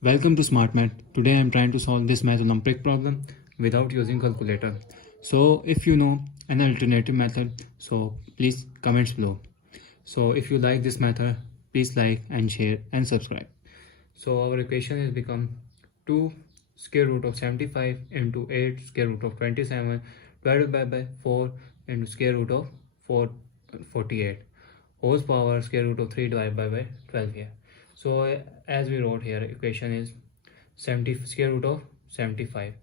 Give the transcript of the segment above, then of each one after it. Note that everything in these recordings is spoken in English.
Welcome to Smart Math. Today I am trying to solve this math numeric problem without using calculator. So if you know an alternative method, so please comments below. So if you like this method, please like and share and subscribe. So our equation is become 2 square root of 75 into 8 square root of 27 divided by 4 into square root of 48 whole power square root of 3 divided by 12 here. So as we wrote here, equation is 70 square root of 75.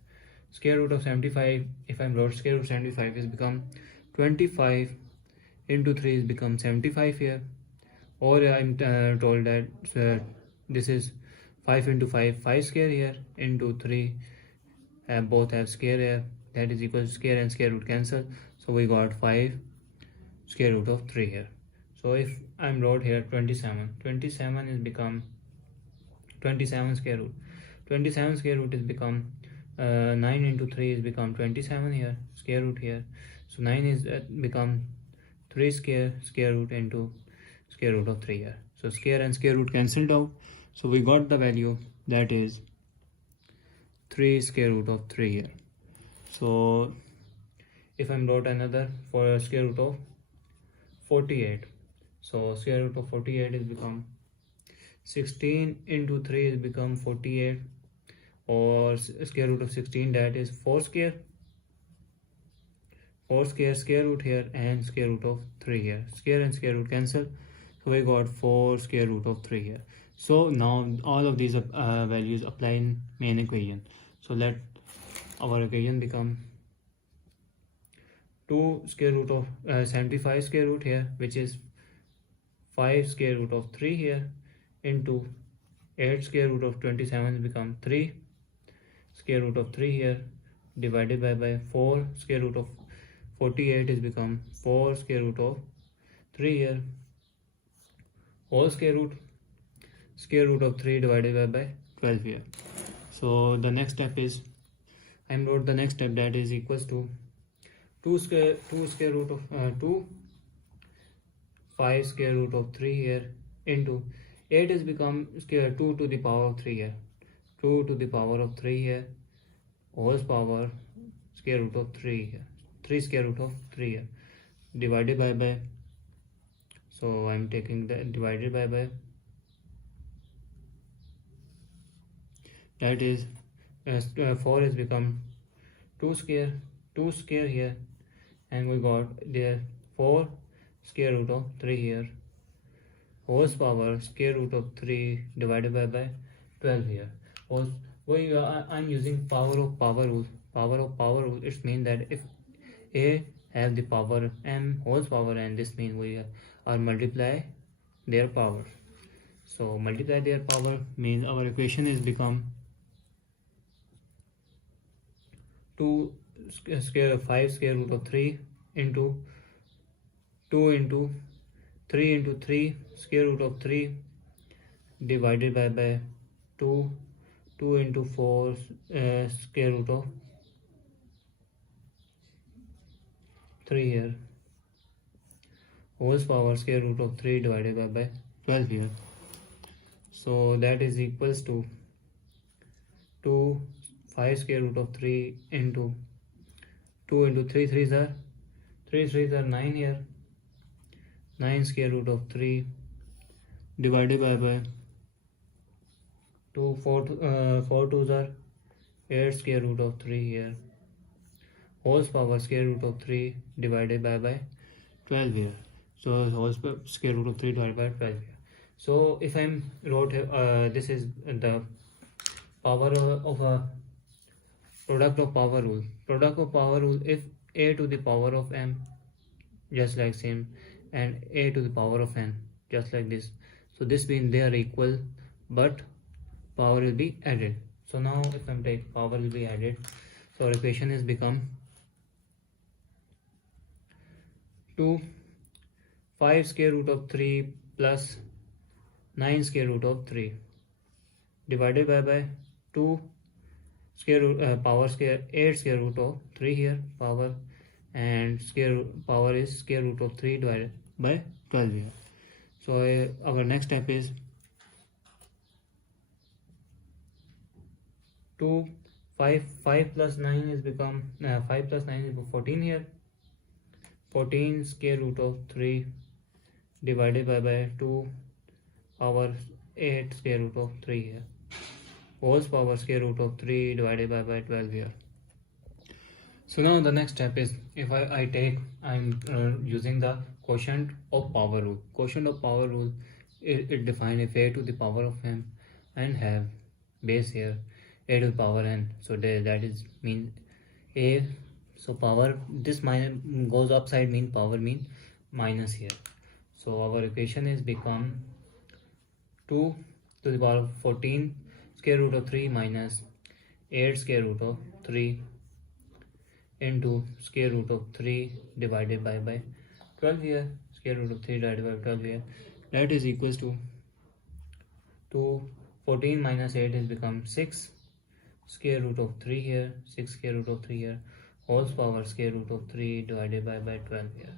Square root of 75, if I'm wrote square root of 75 is become 25 into 3 is become 75 here. Or I'm told that this is 5 into 5, 5 square here into 3, both have square here, that is equal to square and square root cancel. So we got 5 square root of 3 here. So if I'm wrote here 27 is become 27 square root. 27 square root is become 9 into 3 is become 27 here, square root here. So 9 is become 3 square root into square root of 3 here. So square and square root cancelled out. So we got the value that is 3 square root of 3 here. So if I'm wrote another for square root of 48. So square root of 48 is become 16 into 3 is become 48, or square root of 16, that is 4 square square root here and square root of 3 here. Square and square root cancel. So we got 4 square root of 3 here. So now all of these values apply in main equation. So let our equation become 2 square root of 75 square root here, which is 5 square root of 3 here, into 8 square root of 27 become 3 square root of 3 here, divided by 4 square root of 48 is become 4 square root of 3 here, whole square root of 3 divided by 12 here. So the next step is, I wrote the next step, that is equals to 2 square root of 5 square root of 3 here, into 8 is become 2 to the power of 3 here, 2 to the power of 3 here, whole power square root of 3 here, 3 square root of 3 here, divided by so I'm taking the divided by that is 4 is become 2 square here, and we got there 4 square root of 3 here, whole power square root of 3 divided by 12 here. I'm using power of power rule. It means that if a have the power m whole power, and this means we are multiply their power. So multiply their power means our equation is become 5 square root of 3 into 2 into 3 into 3 square root of 3 divided by 2 into 4 square root of 3 here, whole power square root of 3 divided by 12 here. So that is equals to 5 square root of 3 into 2 into 3 3s are 9 here, 9 square root of 3 divided by 2, 4 2s are 8 square root of 3 here, whole power square root of 3 divided by 12 here. So whole square root of 3 divided by 12 here. So if I'm wrote this is the power of a product of power rule. If a to the power of m, just like same, and a to the power of n, just like this. So this means they are equal, but power will be added. So now if I'm take power will be added, so our equation is become 5 square root of 3 plus 9 square root of 3 divided by 2 square root power square 8 square root of 3 here power, and power is square root of 3 divided by 12 here. So our next step is 2 5 plus 9 is become 5 plus 9 is 14 here. 14 square root of 3 divided by 2 power 8 square root of 3 here, whole power square root of 3 divided by 12 here. So now the next step is, if I'm using the quotient of power rule. Quotient of power rule, it defines if a to the power of m and have base here a to the power n, so that is mean a, so power, this minus goes upside, mean power mean minus here. So our equation is become 2 to the power of 14 square root of 3 minus 8 square root of 3 into square root of 3 divided by 12 here, square root of 3 divided by 12 here, that is equals to 14 minus 8 is become 6 square root of 3 here, 6 square root of 3 here, whole power square root of 3 divided by 12 here.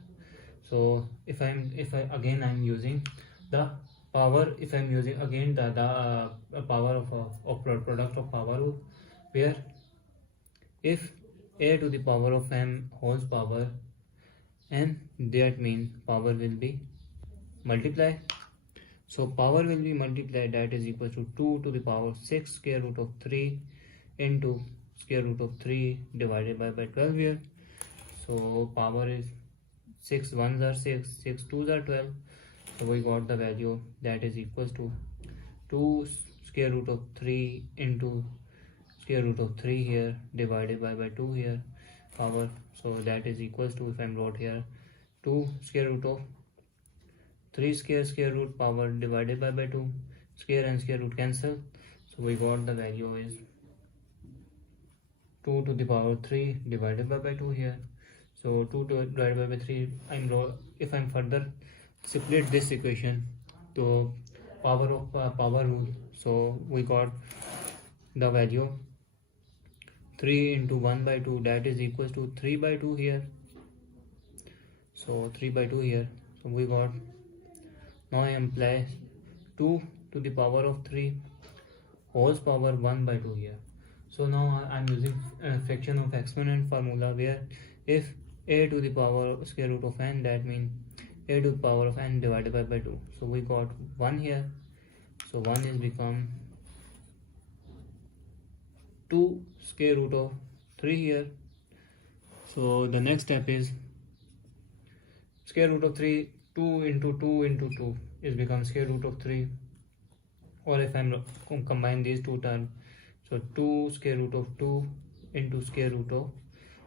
So if I'm using the power, if I'm using again the power of product of power rule, where if a to the power of m whole power n, that means power will be multiply. So power will be multiplied, that is equal to 2 to the power 6 square root of 3 into square root of 3 divided by 12 here. So power is 6 1s are 6, 6 2s are 12. So we got the value that is equals to 2 square root of 3 into square root of 3 here divided by 2 here power. So that is equals to, if I'm wrote here, 2 square root of 3 square root power divided by 2, square and square root cancel. So we got the value is 2 to the power 3 divided by 2 here. So 2 divided by 3, if I'm further split this equation to power of power rule, so we got the value 3 into 1 by 2, that is equals to 3 by 2 here. So 3 by 2 here. So we got, now I apply 2 to the power of 3 whole power 1 by 2 here. So now I'm using fraction of exponent formula, where if a to the power of square root of n, that means a to the power of n divided by 2. So we got 1 here. So 1 is become 2 square root of 3 here. So the next step is square root of 3, 2 into 2 into 2 is become square root of 3. Or if I'm combine these two terms, so 2 square root of 2 into square root of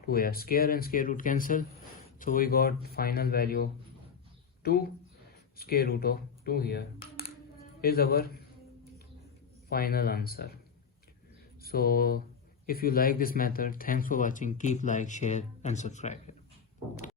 2 here, square and square root cancel. So we got final value 2 square root of 2 here is our final answer. So if you like this method, thanks for watching. Keep like, share and subscribe.